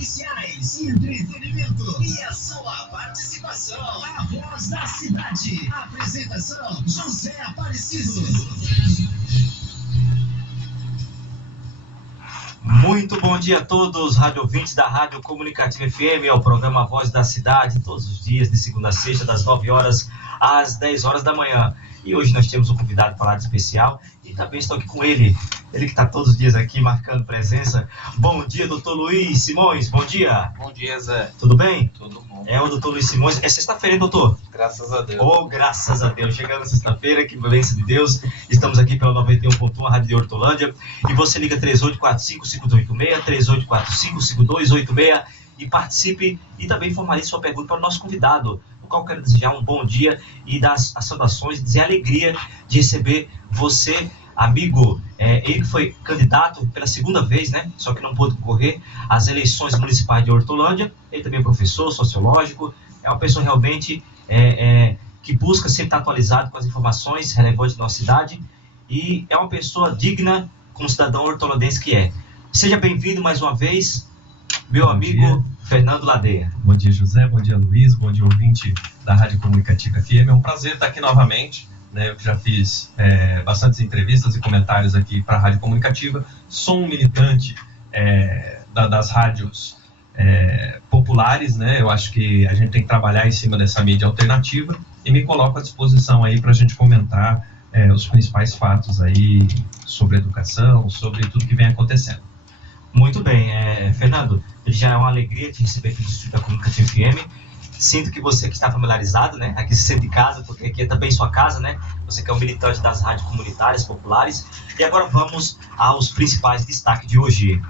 policiais, entretenimento e a sua participação. A Voz da Cidade. Apresentação: José Aparecido. Muito bom dia a todos, rádio ouvintes da Rádio Comunicativa FM, é o programa Voz da Cidade, todos os dias, de segunda a sexta, das 9 horas às 10 horas da manhã. E hoje nós temos um convidado para lá de especial e também estou aqui com ele que está todos os dias aqui marcando presença. Bom dia, doutor Luiz Simões, bom dia. Bom dia, Zé. Tudo bem? Tudo bom. É o doutor Luiz Simões, é sexta-feira, hein, doutor? Graças a Deus. Oh, graças a Deus, chegando sexta-feira, que bênção de Deus. Estamos aqui pela 91.1, a Rádio de Hortolândia, e você liga 3845-5286, 3845-5286 e participe e também formalize sua pergunta para o nosso convidado, no qual quero desejar um bom dia e dar as saudações e dizer a alegria de receber você, amigo. Ele que foi candidato pela segunda vez, né? Só que não pôde concorrer às eleições municipais de Hortolândia. Ele também é professor sociológico, é uma pessoa realmente que busca sempre estar atualizado com as informações relevantes da nossa cidade e é uma pessoa digna como cidadão hortolandense que é. Seja bem-vindo mais uma vez, meu amigo Fernando Ladeia. Bom dia, José, bom dia, Luiz, bom dia, ouvinte da Rádio Comunicativa FM. É um prazer estar aqui novamente, né? Eu já fiz bastantes entrevistas e comentários aqui para a Rádio Comunicativa. Sou um militante das rádios populares, né? Eu acho que a gente tem que trabalhar em cima dessa mídia alternativa e me coloco à disposição aí para a gente comentar os principais fatos aí sobre educação, sobre tudo que vem acontecendo. Muito bem, Fernando, já é uma alegria te receber aqui do Estúdio da Comunicativa FM. Sinto que você que está familiarizado, né? Aqui se sente em casa, porque aqui é também sua casa, né? Você que é um militante das rádios comunitárias populares. E agora vamos aos principais destaques de hoje.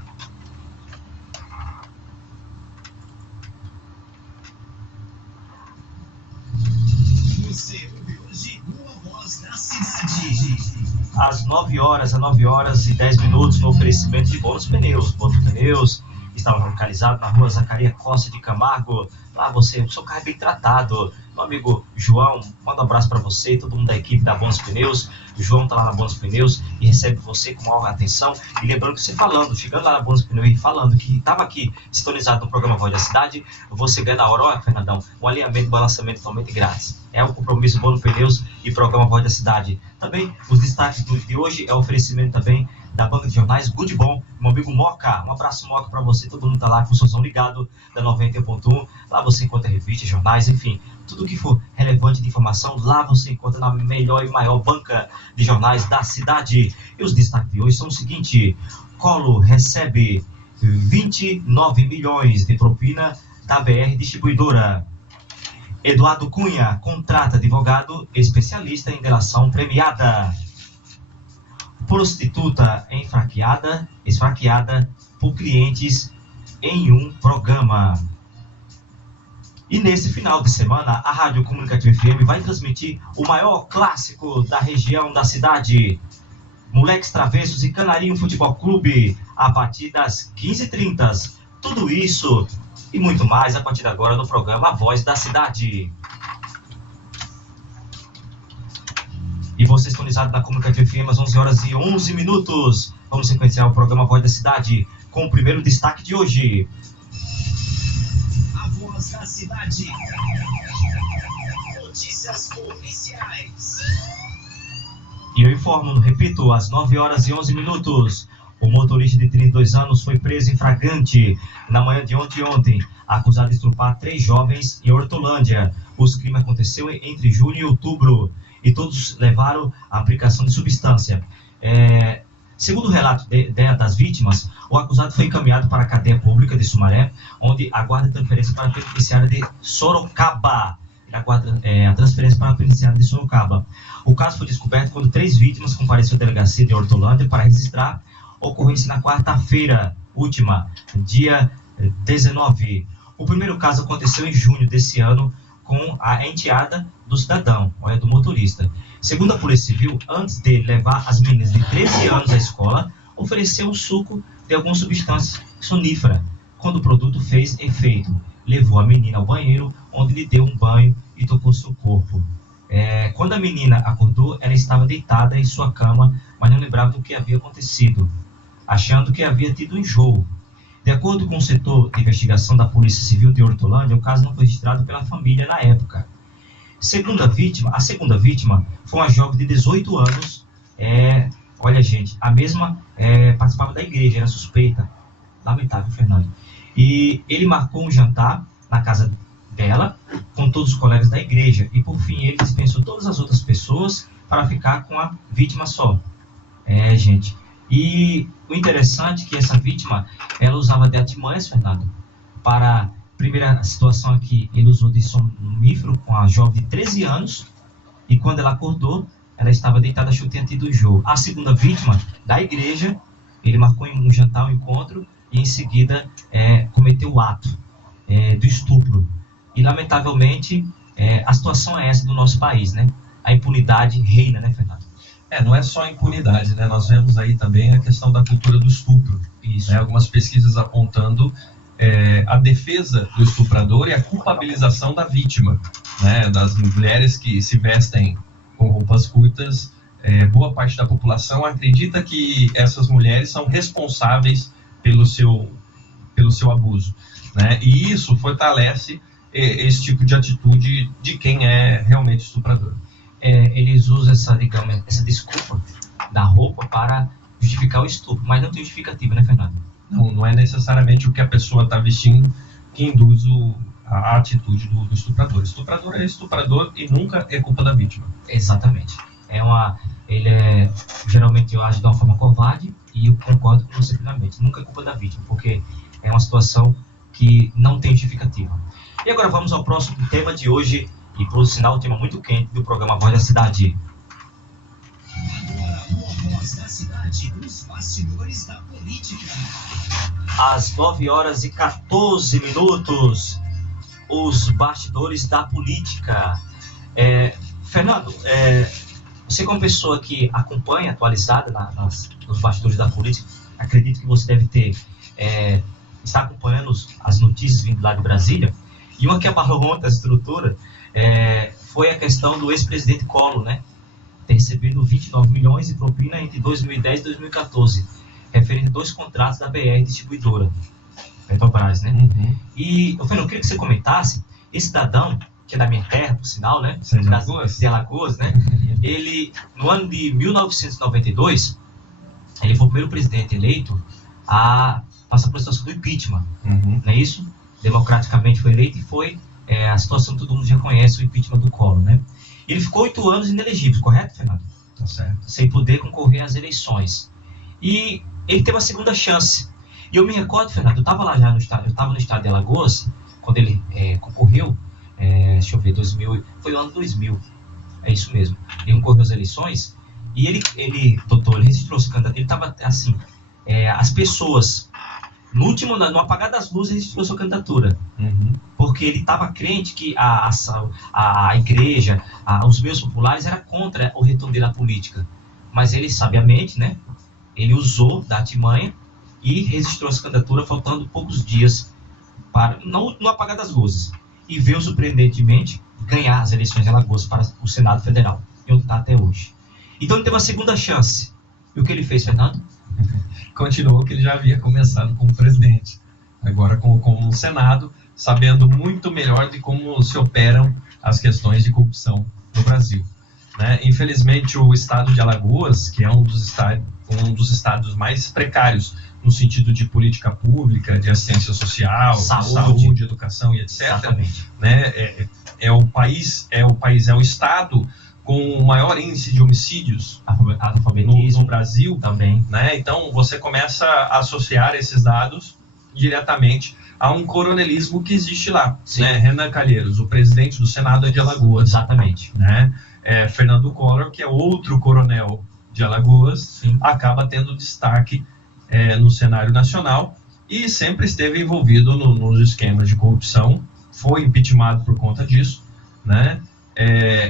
Você ouve hoje uma Voz da Cidade. Às 9 horas e 10 minutos, no oferecimento de Bônus Pneus. Bônus Pneus estava localizado na rua Zacaria Costa de Camargo. Lá o seu carro é bem tratado. Meu amigo João, manda um abraço para você e todo mundo da equipe da Bônus Pneus. O João está lá na Bônus Pneus e recebe você com maior atenção. E lembrando que você chegando lá na Bônus Pneus e falando que estava aqui sintonizado no programa Voz da Cidade, você ganha na hora, olha, Fernandão, um alinhamento e balançamento totalmente grátis. É o compromisso Bônus Pneus e programa Voz da Cidade. Também os destaques de hoje é o oferecimento também da banca de jornais Good Bom, meu amigo Moca. Um abraço, Moca, para você. Todo mundo tá lá com o somzão ligado da 91.1. Lá você encontra revistas, jornais, enfim, tudo que for relevante de informação, lá você encontra na melhor e maior banca de jornais da cidade. E os destaques de hoje são o seguinte: Colo recebe 29 milhões de propina da BR Distribuidora. Eduardo Cunha contrata advogado especialista em delação premiada. Prostituta esfaqueada por clientes em um programa. E nesse final de semana, a Rádio Comunicativa FM vai transmitir o maior clássico da região da cidade, Moleques Travessos e Canarinho Futebol Clube, a partir das 15h30. Tudo isso e muito mais a partir de agora no programa A Voz da Cidade. E você sintonizado na Comunicativa FM às 11 horas e 11 minutos. Vamos sequenciar o programa Voz da Cidade com o primeiro destaque de hoje. A Voz da Cidade. Notícias policiais. E eu informo, repito, às 9 horas e 11 minutos. O motorista de 32 anos foi preso em flagrante na manhã de ontem, acusado de estrupar 3 jovens em Hortolândia. Os crimes aconteceram entre junho e outubro e todos levaram à aplicação de substância. Segundo o relato das vítimas, o acusado foi encaminhado para a cadeia pública de Sumaré, onde aguarda transferência para a penitenciária de Sorocaba. Ele aguarda a transferência para a penitenciária de Sorocaba. O caso foi descoberto quando 3 vítimas compareceram à delegacia de Hortolândia para registrar ocorrência na quarta-feira última, dia 19. O primeiro caso aconteceu em junho desse ano com a enteada do cidadão, do motorista. Segundo a Polícia Civil, antes de levar as meninas de 13 anos à escola, ofereceu o suco de alguma substância sonífera. Quando o produto fez efeito, levou a menina ao banheiro, onde lhe deu um banho e tocou seu corpo. Quando a menina acordou, ela estava deitada em sua cama, mas não lembrava do que havia acontecido, achando que havia tido um enjoo. De acordo com o setor de investigação da Polícia Civil de Hortolândia, o caso não foi registrado pela família na época. A segunda vítima foi uma jovem de 18 anos. Olha, gente, a mesma participava da igreja, era suspeita. Lamentável, Fernando. E ele marcou um jantar na casa dela com todos os colegas da igreja. E, por fim, ele dispensou todas as outras pessoas para ficar com a vítima só. Gente. E o interessante é que essa vítima, ela usava de artimanhas, Fernando, para... Primeira situação aqui, ele usou de somnífero com a jovem de 13 anos, e quando ela acordou, ela estava deitada, achou que tinha tido o jogo. A segunda vítima, da igreja, ele marcou em um jantar, um encontro, e em seguida cometeu o ato do estupro. E, lamentavelmente, a situação é essa do nosso país, né? A impunidade reina, né, Fernando? Não é só a impunidade, né? Nós vemos aí também a questão da cultura do estupro. Isso. Né? Algumas pesquisas apontando a defesa do estuprador e a culpabilização da vítima, né? Das mulheres que se vestem com roupas curtas. Boa parte da população acredita que essas mulheres são responsáveis pelo seu abuso, né? E isso fortalece esse tipo de atitude de quem é realmente estuprador. Eles usam essa desculpa da roupa para justificar o estupro, mas não tem justificativa, né, Fernando? Não é necessariamente o que a pessoa está vestindo que induz a atitude do estuprador. Estuprador é estuprador e nunca é culpa da vítima. Exatamente. Geralmente eu acho de uma forma covarde, e eu concordo com você plenamente. Nunca é culpa da vítima, porque é uma situação que não tem justificativa. E agora vamos ao próximo tema de hoje, e por sinal, um tema muito quente do programa Voz da Cidade. Agora, a Voz da Cidade, os bastidores da política. Às 9h14, os bastidores da política. Fernando, você como pessoa que acompanha, atualizada nos bastidores da política, acredito que você deve estar acompanhando as notícias vindo lá de Brasília, e uma que abalou ontem a estrutura foi a questão do ex-presidente Collor, né? Ter recebido 29 milhões de propina entre 2010 e 2014, referente a 2 contratos da BR Distribuidora, Petrobras, né? Uhum. E, Fernando, eu queria que você comentasse, esse cidadão, que é da minha terra, por sinal, né? De Alagoas, né? Ele, no ano de 1992, ele foi o primeiro presidente eleito a passar por situação do impeachment, Uhum. não é isso? Democraticamente foi eleito, e foi a situação que todo mundo já conhece, o impeachment do Collor, né? Ele ficou 8 anos inelegível, correto, Fernando? Tá certo. Sem poder concorrer às eleições. E ele teve a segunda chance. E eu me recordo, Fernando, eu estava lá já no estado, eu estava no estado de Alagoas, quando ele concorreu, deixa eu ver, foi o ano 2000, é isso mesmo. Ele concorreu às eleições, e ele registrou esse candidato, ele estava assim, as pessoas, no apagar das luzes, registrou sua candidatura. Uhum. Porque ele estava crente que a igreja, os meios populares, era contra o retorno dele à política. Mas ele, sabiamente, né, ele usou da artimanha e registrou essa candidatura faltando poucos dias para no apagar das luzes. E veio, surpreendentemente, ganhar as eleições de Alagoas para o Senado Federal, e onde está até hoje. Então ele teve uma segunda chance. E o que ele fez, Fernando? Continuou que ele já havia começado como presidente, agora como um Senado, sabendo muito melhor de como se operam as questões de corrupção no Brasil, né? Infelizmente, o estado de Alagoas, que é um dos estados mais precários no sentido de política pública, de assistência social, saúde, educação e etc., né? É o estado com o maior índice de homicídios no Brasil também, né? Então você começa a associar esses dados diretamente a um coronelismo que existe lá, né? Renan Calheiros, o presidente do Senado, é de Alagoas, exatamente, né? Fernando Collor, que é outro coronel de Alagoas, sim, acaba tendo destaque no cenário nacional e sempre esteve envolvido nos esquemas de corrupção, foi impeachmentado por conta disso, né?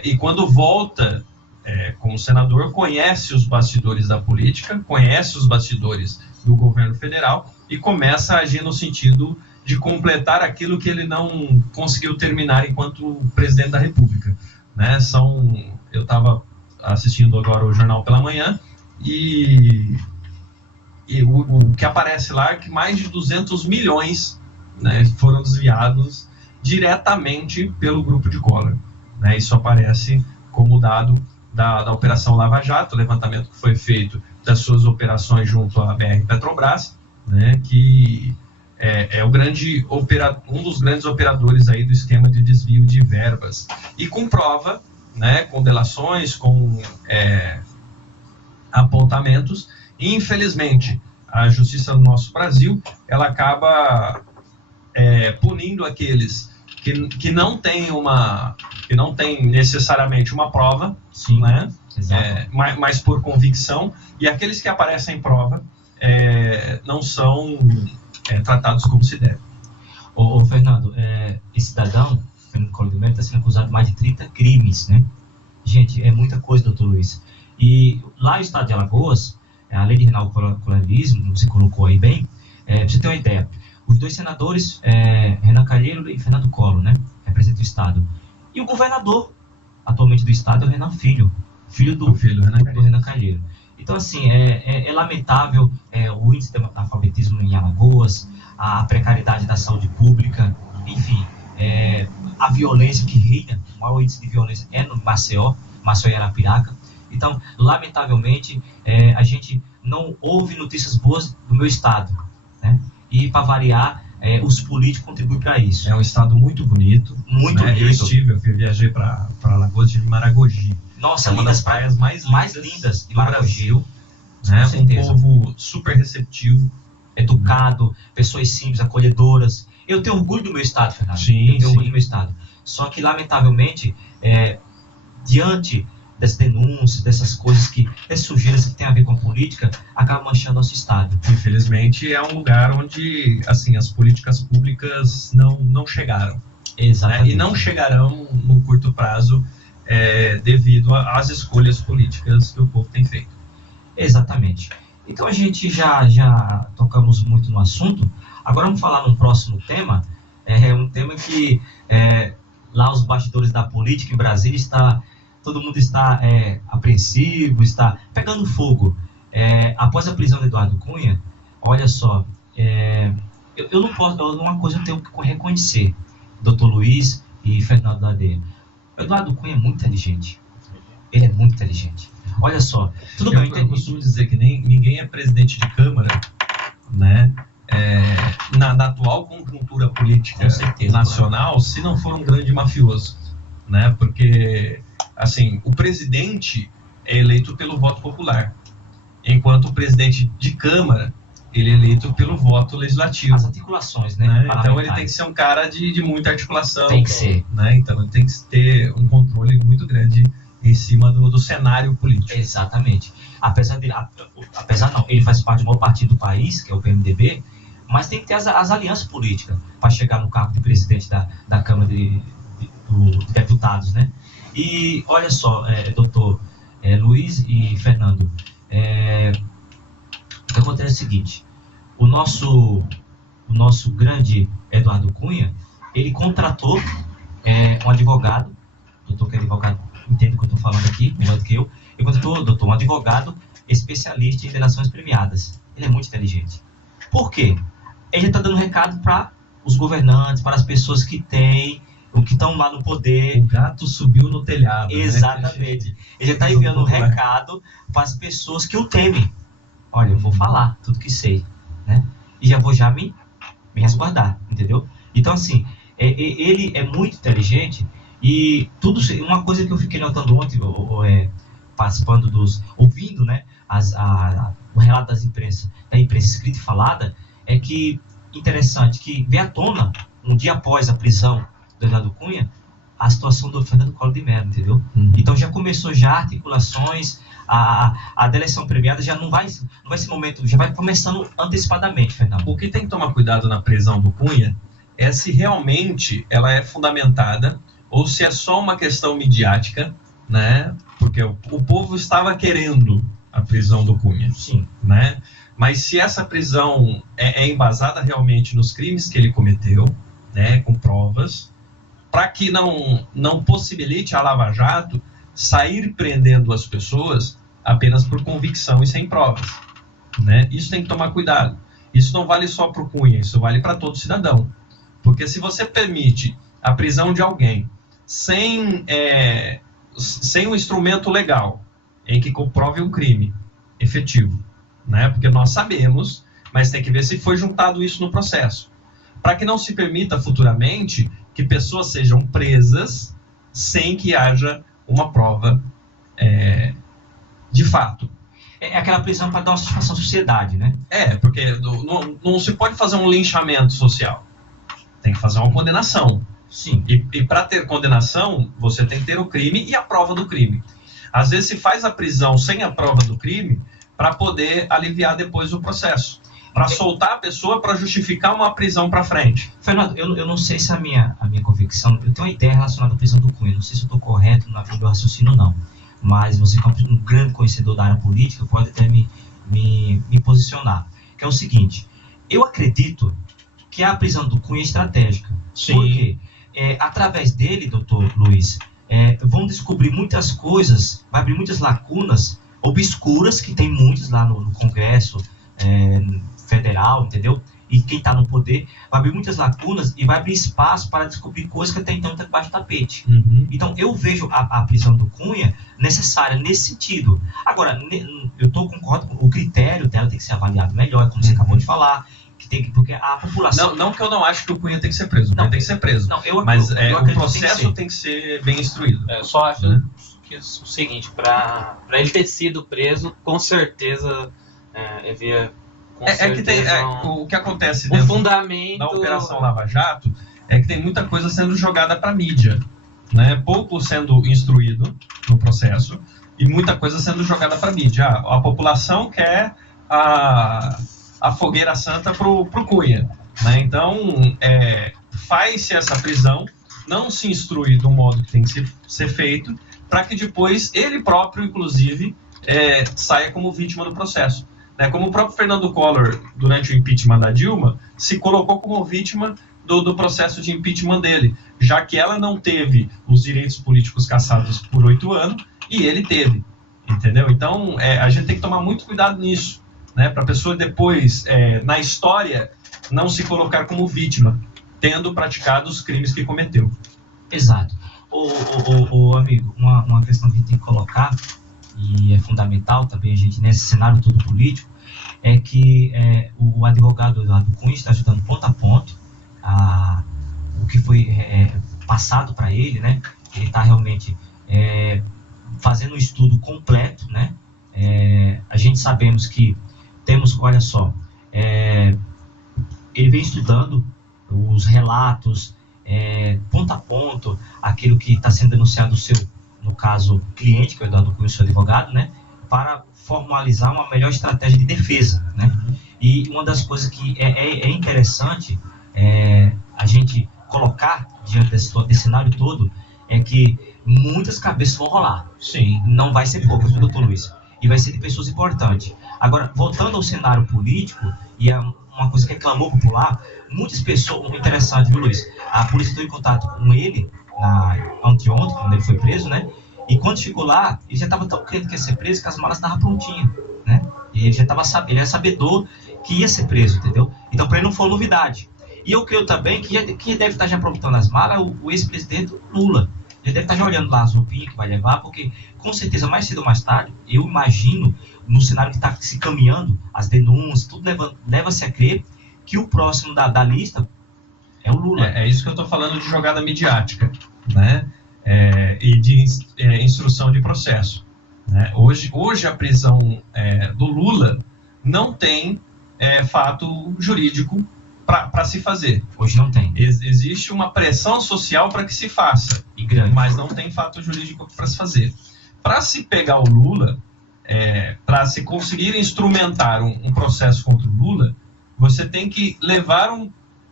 E quando volta como senador, conhece os bastidores da política, conhece os bastidores do governo federal e começa a agir no sentido de completar aquilo que ele não conseguiu terminar enquanto presidente da República, né? Eu estava assistindo agora o Jornal pela Manhã e e o que aparece lá é que mais de 200 milhões, né, foram desviados diretamente pelo grupo de Collor, né? Isso aparece como dado da Operação Lava Jato, o levantamento que foi feito das suas operações junto à BR Petrobras, né, que é um dos grandes operadores aí do esquema de desvio de verbas, e com prova, né, com delações, com apontamentos, e infelizmente a justiça do nosso Brasil, ela acaba punindo aqueles que não têm necessariamente uma prova, sim, né, mas por convicção, e aqueles que aparecem em prova não são tratados como se deve. Ô Fernando, esse cidadão, Fernando Collor de Mello, está sendo acusado de mais de 30 crimes, né? Gente, é muita coisa, doutor Luiz. E lá no estado de Alagoas, a lei de coronelismo, você colocou aí bem, pra você ter uma ideia, os dois senadores, Renan Calheiro e Fernando Collor, né, representam o estado. E o governador, atualmente do estado, é o Renan Filho do Renan Calheiro. Então, assim, é lamentável o índice de analfabetismo em Alagoas, a precariedade da saúde pública, enfim, a violência que reina, o maior índice de violência é no Maceió e Arapiraca. Então, lamentavelmente, a gente não ouve notícias boas do meu estado, né? E, para variar, os políticos contribuem para isso. É um estado muito bonito. Muito né? bonito. Eu viajei para Alagoas, estive em Maragogi. Nossa, uma das praias mais lindas do Brasil. Né? Um povo super receptivo, educado, pessoas simples, acolhedoras. Eu tenho orgulho do meu estado, Fernando. Sim, eu tenho orgulho do meu estado. Só que, lamentavelmente, diante dessas denúncias, dessas coisas essas sujeiras que tem a ver com a política, acaba manchando nosso estado. Infelizmente, é um lugar onde, assim, as políticas públicas não chegaram. Exatamente. Né? E não chegarão no curto prazo, devido às escolhas políticas que o povo tem feito. Exatamente. Então a gente já tocamos muito no assunto. Agora vamos falar num próximo tema. Um tema que lá os bastidores da política em Brasília todo mundo está apreensivo, está pegando fogo. Após a prisão de Eduardo Cunha, olha só, eu não posso, uma coisa eu tenho que reconhecer, doutor Luiz e Fernando Ladeira. O Eduardo Cunha é muito inteligente. Ele é muito inteligente. Olha só, tudo bem. Eu costumo dizer que ninguém é presidente de Câmara, né? Na atual conjuntura política nacional, se não for um grande mafioso, né? Porque, assim, o presidente é eleito pelo voto popular, enquanto o presidente de Câmara, ele é eleito pelo voto legislativo. As articulações, né? Então ele tem que ser um cara de muita articulação. Tem que ser. Né? Então ele tem que ter um controle muito grande em cima do cenário político. Exatamente. Apesar não, ele faz parte do maior partido do país, que é o PMDB, mas tem que ter as alianças políticas para chegar no cargo de presidente da Câmara de Deputados, né? E olha só, doutor Luiz e Fernando, o que acontece é o seguinte: o nosso grande Eduardo Cunha, ele contratou um advogado, doutor que é advogado, entende o que eu estou falando aqui, melhor do que eu, ele contratou, doutor, um advogado especialista em delações premiadas. Ele é muito inteligente. Por quê? Ele já está dando recado para os governantes, para as pessoas que estão lá no poder. O gato subiu no telhado. Exatamente. Né? Ele já está enviando um recado para as pessoas que o temem. Olha, eu vou falar tudo que sei, né? E já vou me resguardar, entendeu? Então, assim, ele é muito inteligente e uma coisa que eu fiquei notando ontem, participando ouvindo, né, o relato da imprensa escrita e falada, é que, interessante, que veio à tona, um dia após a prisão do Eduardo Cunha, a situação do Fernando Collor de Mello, entendeu? Então já começou articulações, a delação premiada já não vai ser momento, já vai começando antecipadamente, Fernando. O que tem que tomar cuidado na prisão do Cunha é se realmente ela é fundamentada ou se é só uma questão midiática, né? Porque o povo estava querendo a prisão do Cunha. Sim. Né? Mas se essa prisão é embasada realmente nos crimes que ele cometeu, né, com provas, para que não possibilite a Lava Jato sair prendendo as pessoas apenas por convicção e sem provas. né? Isso tem que tomar cuidado. Isso não vale só para o Cunha, isso vale para todo cidadão. Porque se você permite a prisão de alguém sem um instrumento legal em que comprove um crime efetivo, né? Porque nós sabemos, mas tem que ver se foi juntado isso no processo, para que não se permita futuramente que pessoas sejam presas sem que haja uma prova de fato. É aquela prisão para dar uma satisfação à sociedade, né? Porque não se pode fazer um linchamento social. Tem que fazer uma condenação. Sim. E para ter condenação, você tem que ter o crime e a prova do crime. Às vezes se faz a prisão sem a prova do crime para poder aliviar depois o processo. Para soltar a pessoa para justificar uma prisão para frente. Fernando, eu não sei se a minha convicção... Eu tenho uma ideia relacionada à prisão do Cunha. Não sei se eu estou correto no meu raciocínio ou não. Mas você, como um grande conhecedor da área política, pode até me posicionar. Que é o seguinte, eu acredito que a prisão do Cunha é estratégica. Sim. Porque através dele, doutor Luiz, vão descobrir muitas coisas, vai abrir muitas lacunas obscuras, que tem muitas lá no Congresso Federal, entendeu? E quem está no poder vai abrir muitas lacunas e vai abrir espaço para descobrir coisas que até então estão debaixo do tapete. Uhum. Então, eu vejo a prisão do Cunha necessária nesse sentido. Agora, eu concordo com o critério dela tem que ser avaliado melhor, como você acabou de falar, porque a população... Não que eu não acho que o Cunha tem que ser preso, não tem que ser preso. Não, mas o processo tem que ser bem instruído. Eu só acho que é o seguinte, para ele ter sido preso, com certeza havia... que tem, o que acontece o dentro fundamento da Operação Lava Jato é que tem muita coisa sendo jogada para a mídia, né? Pouco sendo instruído no processo e muita coisa sendo jogada para a mídia. A população quer a fogueira santa pro Cunha, né? Então faz-se essa prisão, não se instrui do modo que tem que ser feito, para que depois ele próprio, inclusive, saia como vítima do processo. Como o próprio Fernando Collor, durante o impeachment da Dilma, se colocou como vítima do processo de impeachment dele, já que ela não teve os direitos políticos cassados por 8 anos e ele teve, entendeu? Então, a gente tem que tomar muito cuidado nisso, né? Para a pessoa depois, na história, não se colocar como vítima, tendo praticado os crimes que cometeu. Exato. Amigo, uma questão que a gente tem que colocar, e é fundamental também a gente, nesse cenário todo político, é que o advogado Eduardo Cunha está ajudando ponto a ponto o que foi passado para ele, né? Ele está realmente fazendo um estudo completo, né? A gente sabemos que temos, olha só, ele vem estudando os relatos, ponto a ponto, aquilo que está sendo denunciado no caso, cliente, que é o Eduardo Cunha, seu advogado, né, para formalizar uma melhor estratégia de defesa, né? E uma das coisas que é interessante a gente colocar diante desse cenário todo é que muitas cabeças vão rolar. Sim. Não vai ser poucas, viu, doutor Luiz? E vai ser de pessoas importantes. Agora, voltando ao cenário político, e uma coisa que é clamor popular, muitas pessoas, interessante, viu, Luiz? A polícia entrou em contato com ele anteontem, quando ele foi preso, né? E quando chegou lá, ele já estava tão crente que ia ser preso que as malas estavam prontinhas, né? E ele já estava ele era sabedor que ia ser preso, entendeu? Então, para ele não foi novidade. E eu creio também que quem deve estar já aprontando as malas é o ex-presidente Lula. Ele deve estar já olhando lá as roupinhas que vai levar, porque com certeza mais cedo ou mais tarde, eu imagino, no cenário que está se caminhando, as denúncias, tudo leva-se a crer que o próximo da lista é o Lula. É isso que eu estou falando de jogada midiática, né? E de instrução de processo, né? Hoje a prisão do Lula não tem fato jurídico para se fazer. Hoje não tem. Existe uma pressão social para que se faça, e grande, mas não tem fato jurídico para se fazer. Para se pegar o Lula, para se conseguir instrumentar um processo contra o Lula, você tem que levar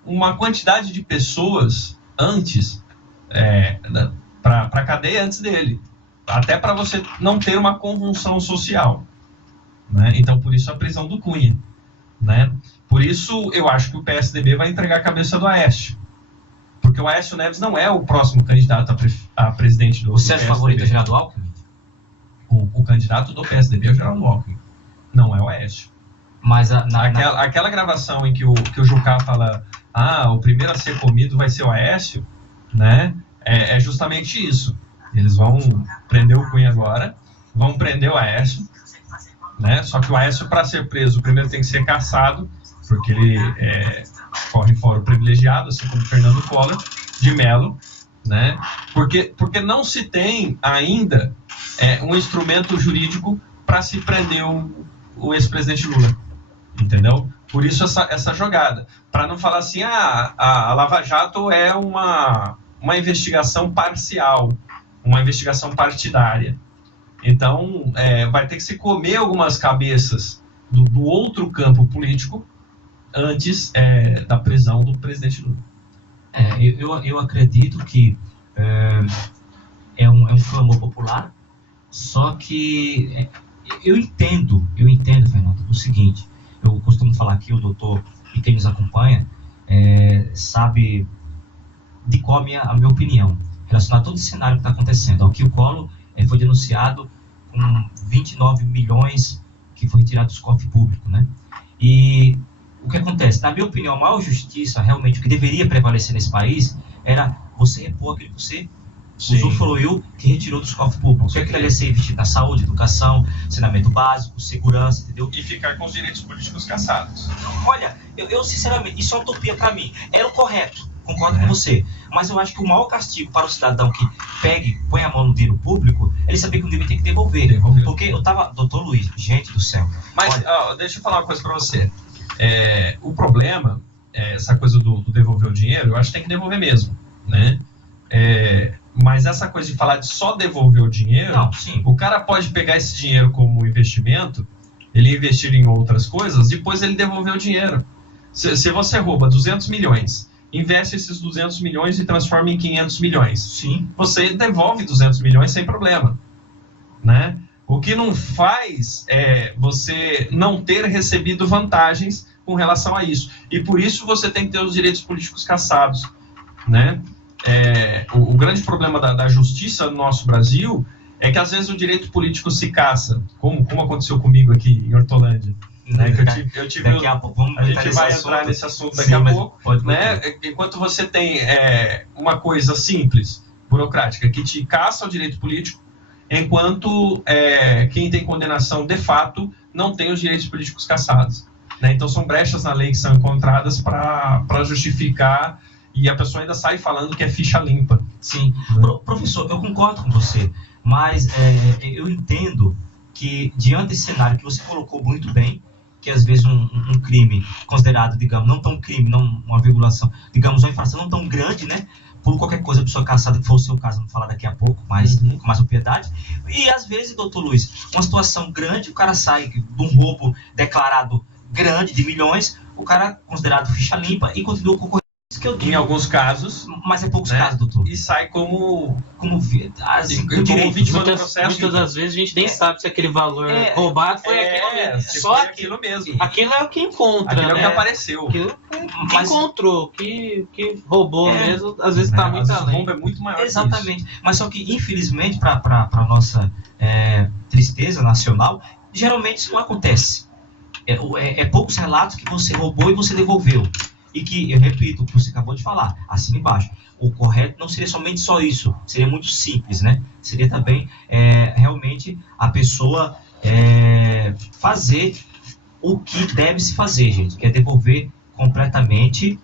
uma quantidade de pessoas antes para a cadeia antes dele, até para você não ter uma convulsão social, né? Então, por isso a prisão do Cunha, né? Por isso eu acho que o PSDB vai entregar a cabeça do Aécio, porque o Aécio Neves não é o próximo candidato a presidente do Você é favorito a Geraldo Alckmin? O candidato do PSDB é o Geraldo Alckmin, não é o Aécio. Mas aquela gravação em que o Jucá fala, o primeiro a ser comido vai ser o Aécio, né? É justamente isso. Eles vão prender o Cunha agora, vão prender o Aécio, né? Só que o Aécio, para ser preso, primeiro tem que ser cassado, porque ele corre fora o privilegiado, assim como Fernando Collor de Mello, né? Porque não se tem ainda um instrumento jurídico para se prender o ex-presidente Lula, entendeu? Por isso essa jogada, para não falar assim, a Lava Jato é uma investigação parcial, uma investigação partidária. Então, vai ter que se comer algumas cabeças do outro campo político antes da prisão do presidente Lula. Eu acredito que é um clamor popular, só que eu entendo, Fernando, o seguinte, eu costumo falar aqui, o doutor e quem nos acompanha sabe de qual a minha opinião relacionada a todo esse cenário que está acontecendo. Aqui o Collor foi denunciado com 29 milhões que foi retirado dos cofres públicos, né? E o que acontece? Na minha opinião, a maior justiça, realmente, o que deveria prevalecer nesse país era você repor aquilo que você usufruiu, que retirou dos cofres públicos. O que aquilo ali ia ser investido na saúde, educação, saneamento básico, segurança, entendeu? E ficar com os direitos políticos cassados. Olha, eu sinceramente, isso é utopia para mim. Era o correto, concordo com você. Mas eu acho que o maior castigo para o cidadão que põe a mão no dinheiro público, é ele saber que um dia vai ter que devolver. Porque eu tava, doutor Luiz, gente do céu. Mas, deixa eu falar uma coisa para você. O problema, essa coisa do devolver o dinheiro, eu acho que tem que devolver mesmo, né? Mas essa coisa de falar de só devolver o dinheiro, não, sim. O cara pode pegar esse dinheiro como investimento, ele investir em outras coisas, depois ele devolver o dinheiro. Se você rouba 200 milhões, investe esses 200 milhões e transforma em 500 milhões. Sim. Você devolve 200 milhões sem problema, né? O que não faz é você não ter recebido vantagens com relação a isso. E por isso você tem que ter os direitos políticos cassados, né? O grande problema da justiça no nosso Brasil é que às vezes o direito político se caça, como aconteceu comigo aqui em Hortolândia. Né? Daqui a pouco a gente vai entrar nesse assunto daqui a pouco. Né? Enquanto você tem uma coisa simples, burocrática, que te caça o direito político, enquanto quem tem condenação de fato não tem os direitos políticos cassados. Né? Então são brechas na lei que são encontradas para justificar, e a pessoa ainda sai falando que é ficha limpa. Sim. Professor, eu concordo com você, mas eu entendo que diante desse cenário que você colocou muito bem, que às vezes um crime considerado, digamos, não tão crime, não uma violação, digamos, uma infração não tão grande, né? Por qualquer coisa, a pessoa caçada, que for o seu caso, vamos falar daqui a pouco, com mais propriedade. E às vezes, doutor Luiz, uma situação grande, o cara sai de um roubo declarado grande, de milhões, o cara considerado ficha limpa e continua concorrendo. Em alguns casos, mas é poucos casos, doutor. E sai como vítima do processo. Muitas das vezes a gente nem sabe se aquele valor roubado foi aquilo mesmo. Só aquilo mesmo. Aquilo é o que encontra, aquilo é o que apareceu. Aquilo que encontrou, que roubou mesmo, às vezes está muito além. O roubo é muito maior. Exatamente. Mas só que, infelizmente, para a nossa tristeza nacional, geralmente isso não acontece. Poucos relatos que você roubou e você devolveu. E que, eu repito o que você acabou de falar, acima e embaixo, o correto não seria somente só isso, seria muito simples, né? Seria também, realmente, a pessoa fazer o que deve se fazer, gente, que é devolver completamente,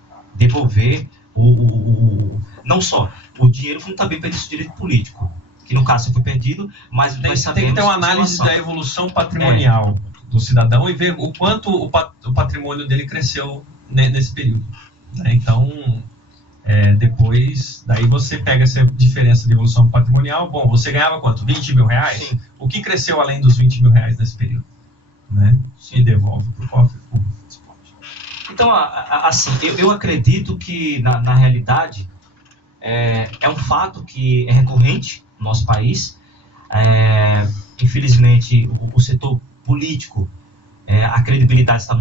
não só o dinheiro, como também perder esse direito político, que no caso foi perdido, mas nós sabemos... Tem que ter uma análise da evolução patrimonial do cidadão e ver o quanto o patrimônio dele cresceu nesse período, né? Então, depois, daí você pega essa diferença de evolução patrimonial. Bom, você ganhava quanto? 20 mil reais? Sim. O que cresceu além dos 20 mil reais nesse período? Né? E devolve para o cofre público. Então, assim, eu acredito que, na realidade, é um fato que é recorrente no nosso país. Infelizmente, o setor político, a credibilidade está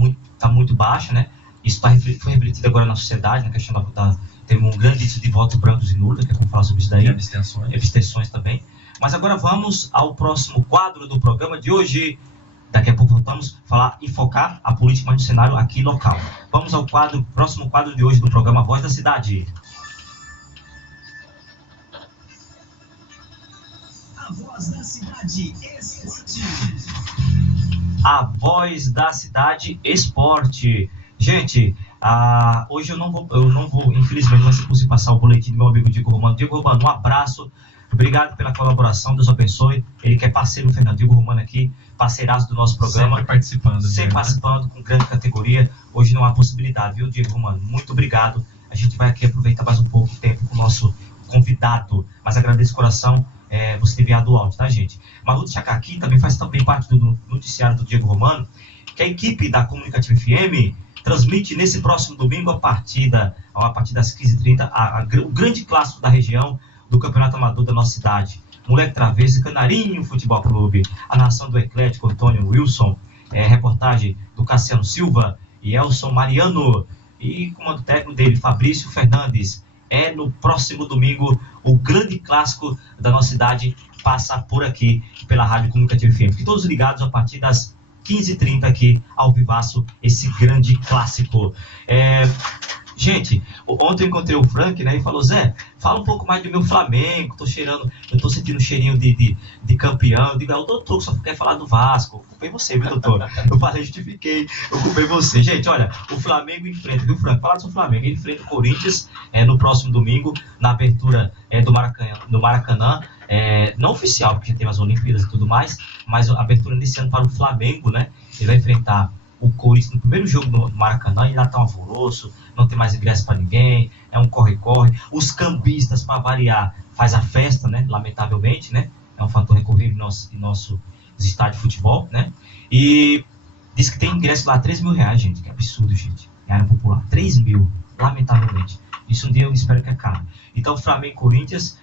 muito baixa, né? Isso foi refletido agora na sociedade, na questão tem um grande índice de votos brancos e nulos, que é para falar sobre isso daí. E abstenções. Abstenções também. Mas agora vamos ao próximo quadro do programa de hoje, Daqui a pouco voltamos a falar e focar a política mais no cenário aqui local. Vamos ao próximo quadro de hoje do programa Voz da Cidade. A Voz da Cidade Esporte. A Voz da Cidade Esporte. Gente, hoje eu não vou, infelizmente, não vai ser possível passar o boletim do meu amigo Diego Romano. Diego Romano, um abraço. Obrigado pela colaboração, Deus abençoe. Ele que é parceiro do Fernando Diego Romano aqui, parceiraço do nosso programa. Sempre participando com grande categoria. Hoje não há possibilidade, viu, Diego Romano? Muito obrigado. A gente vai aqui aproveitar mais um pouco de tempo com o nosso convidado. Mas agradeço de coração você ter enviado o áudio, tá, gente? Mas vou deixar aqui, também faz parte do noticiário do Diego Romano, que a equipe da Comunicativa FM transmite nesse próximo domingo, a partir das 15h30, o grande clássico da região, do Campeonato Amador da nossa cidade. Moleque Travesso e Canarinho Futebol Clube. A nação do Eclético, Antônio Wilson. Reportagem do Cassiano Silva e Elson Mariano. E comando técnico dele, Fabrício Fernandes. No próximo domingo, o grande clássico da nossa cidade passa por aqui, pela Rádio Comunicativa FM. Fiquem todos ligados a partir das 15h30 aqui, ao vivaço, esse grande clássico. Gente, ontem eu encontrei o Frank, né, e falou: Zé, fala um pouco mais do meu Flamengo, eu tô sentindo um cheirinho de campeão. Eu digo: o doutor só quer falar do Vasco. Eu culpei você, viu, doutor? Eu falei, justifiquei, eu culpei você. Gente, olha, o Flamengo enfrenta, viu, Frank? Fala do seu Flamengo, ele enfrenta o Corinthians no próximo domingo, na abertura do Maracanã, não oficial, porque já tem as Olimpíadas e tudo mais, mas a abertura desse ano para o Flamengo, né, ele vai enfrentar o Corinthians no primeiro jogo no Maracanã, e lá tá um alvoroço, não tem mais ingresso para ninguém, é um corre-corre. Os cambistas, para variar, faz a festa, né? Lamentavelmente, né? É um fator recorrente em nosso estádio de futebol, né? E diz que tem ingresso lá, R$3.000, gente, que absurdo, gente. Em área popular, 3 mil, lamentavelmente. Isso um dia eu espero que acabe. Então, Flamengo e Corinthians,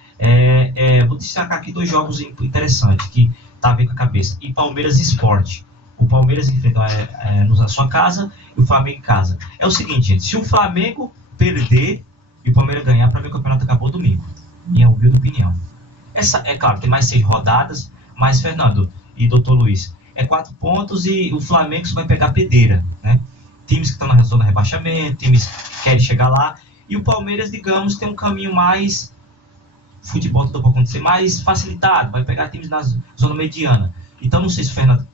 vou destacar aqui 2 jogos interessantes, que tá a ver com a cabeça. E Palmeiras e Sport. O Palmeiras enfrenta na sua casa e o Flamengo em casa. É o seguinte, gente, se o Flamengo perder e o Palmeiras ganhar, para mim o campeonato acabou domingo. Minha humilde opinião. Claro, tem mais 6 rodadas, mas, Fernando e Dr. Luiz, 4 pontos e o Flamengo só vai pegar pedeira, né? Times que estão na zona de rebaixamento, times que querem chegar lá, e o Palmeiras, digamos, tem um caminho mais, futebol tudo pode acontecer, mais facilitado, vai pegar times na zona mediana. Então, não sei se o Fernando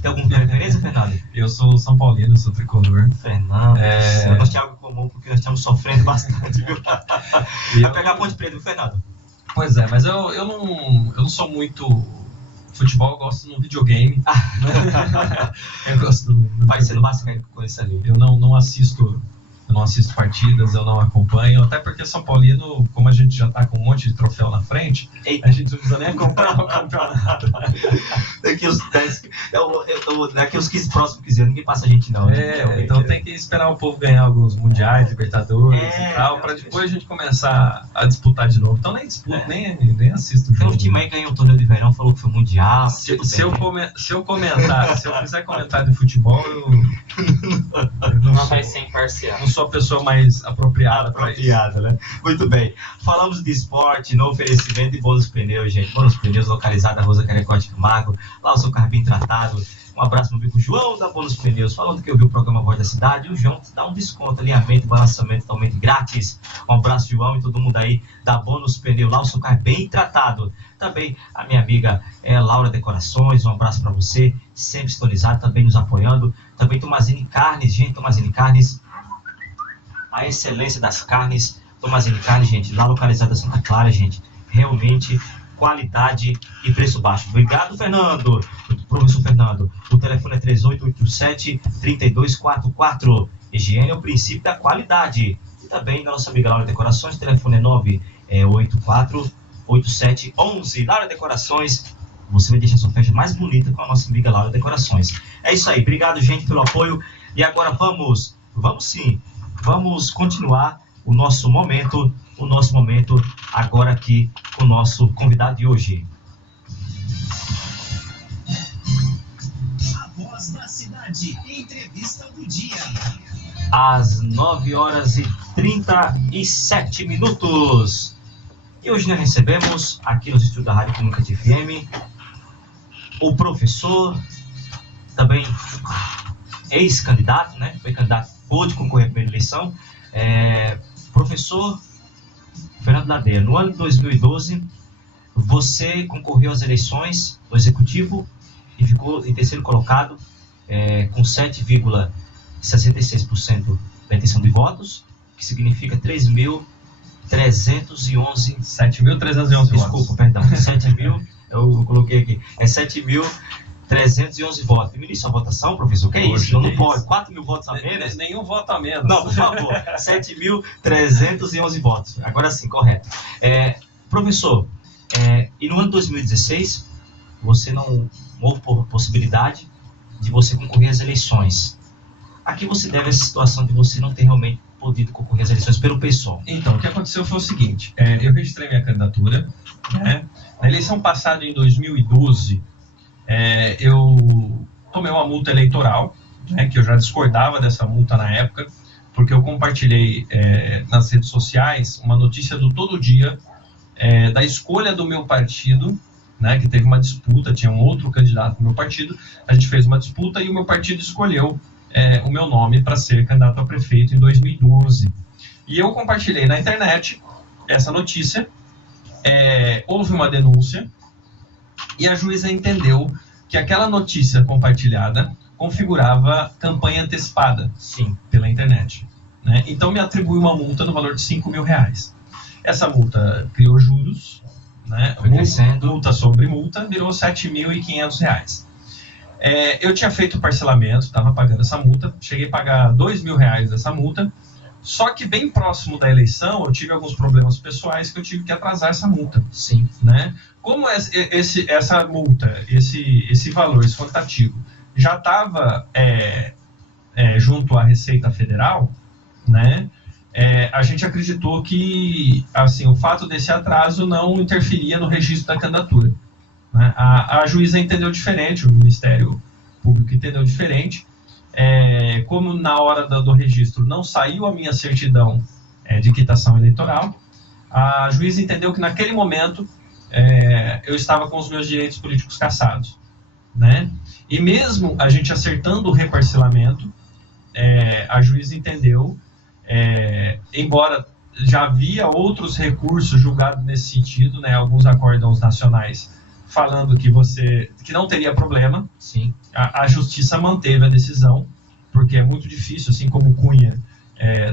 tem alguma referência, Fernando? Eu sou São Paulino, sou tricolor. Fernando, nós temos algo em comum, porque nós estamos sofrendo bastante, viu? Vai pegar a Ponte Preta, viu, Fernando? Pois é, mas eu não sou muito futebol, eu gosto no videogame. Eu gosto do vai sendo básico com isso ali. Eu não assisto partidas, eu não acompanho, até porque São Paulino, como a gente já tá com um monte de troféu na frente, a gente não precisa nem acompanhar o campeonato. Daqui os 15 próximos 15 anos, ninguém passa a gente não. Então tem que esperar o povo ganhar alguns mundiais, Libertadores e tal, para depois a gente começar a disputar de novo. Então nem disputo, nem assisto o jogo. Tem um time aí que ganhou o torneio de verão, falou que foi mundial. Se eu quiser comentar de futebol, eu não vai ser imparcial. Não sou a pessoa mais apropriada para isso. Né? Muito bem. Falamos de esporte no oferecimento de Bônus Pneus, gente. Bônus Pneus, localizado na Rosa Carecote Camargo. Lá o seu carro bem tratado. Um abraço meu amigo João da Bônus Pneus, falando que eu vi o programa Voz da Cidade. O João te dá um desconto, alinhamento e balançamento totalmente grátis. Um abraço, João, e todo mundo aí da Bônus Pneus. Lá o seu carro é bem tratado. Também a minha amiga Laura Decorações, um abraço para você, sempre sintonizado, também nos apoiando. Também Tomazini Carnes, gente, Tomazini Carnes, a excelência das carnes. Tomazini Carnes, gente, lá localizada em Santa Clara, gente, realmente qualidade e preço baixo. Obrigado, Fernando, professor Fernando. O telefone é 3887-3244. Higiene é o princípio da qualidade. E também da nossa amiga Laura Decorações, o telefone é 984-8711. Laura Decorações, você vai deixar sua festa mais bonita com a nossa amiga Laura Decorações. É isso aí, obrigado, gente, pelo apoio. E agora vamos continuar o nosso momento agora aqui com o nosso convidado de hoje. A Voz da Cidade, entrevista do dia. Às 9h37. E hoje nós recebemos aqui nos estúdios da Rádio Comunicativa FM o professor também ex-candidato, né? Foi candidato, pôde concorrer à primeira eleição. Professor Fernando Ladeira, no ano de 2012, você concorreu às eleições no Executivo e ficou em terceiro colocado, com 7,66% da intenção de votos, que significa 3.311... 7.311 votos. Desculpa, perdão, 7.000, eu coloquei aqui, 7.311 votos. Diminuiu a votação, professor? Que é isso? Não pode. 4.000 votos a menos? Nenhum voto a menos. Não, por favor. 7.311 votos. Agora sim, correto. Professor, e no ano de 2016, você não houve possibilidade de você concorrer às eleições. A que você deve essa situação de você não ter realmente podido concorrer às eleições pelo PSOL? Então, o que aconteceu foi o seguinte, eu registrei minha candidatura, né? Na eleição passada, em 2012, eu tomei uma multa eleitoral, né, que eu já discordava dessa multa na época, porque eu compartilhei nas redes sociais uma notícia do Todo Dia da escolha do meu partido, né, que teve uma disputa, tinha um outro candidato do meu partido, a gente fez uma disputa e o meu partido escolheu o meu nome para ser candidato a prefeito em 2012. E eu compartilhei na internet essa notícia, houve uma denúncia, e a juíza entendeu que aquela notícia compartilhada configurava campanha antecipada. Sim. Pela internet, né? Então me atribuiu uma multa no valor de R$5.000. Essa multa criou juros, né? Multa sobre multa, virou R$7.500. Eu tinha feito o parcelamento, estava pagando essa multa, cheguei a pagar R$2.000 dessa multa, só que bem próximo da eleição eu tive alguns problemas pessoais que eu tive que atrasar essa multa. Sim. Né? Como essa multa, esse valor, esse quantitativo, já estava junto à Receita Federal, né? A gente acreditou que assim, o fato desse atraso não interferia no registro da candidatura, né? A juíza entendeu diferente, o Ministério Público entendeu diferente. Como na hora do registro não saiu a minha certidão de quitação eleitoral, a juíza entendeu que naquele momento eu estava com os meus direitos políticos cassados, né? E mesmo a gente acertando o reparcelamento, a juíza entendeu, embora já havia outros recursos julgados nesse sentido, né, alguns acórdãos nacionais falando que não teria problema. Sim. A justiça manteve a decisão, porque é muito difícil, assim como Cunha